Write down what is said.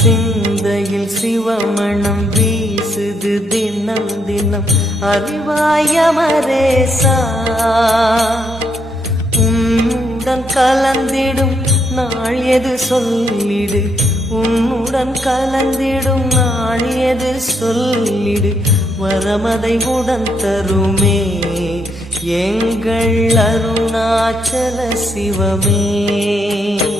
சிந்தையில் சிவமணம் வீசுது தினம் தினம் அறிவாயமரேசா உன்னுடன் கலந்திடும் நாள் எது சொல்லிடு உன்னுடன் கலந்திடும் நாள் எது சொல்லிடு வரமதை உடன் தருமே எங்கள் அருணாச்சல சிவமே.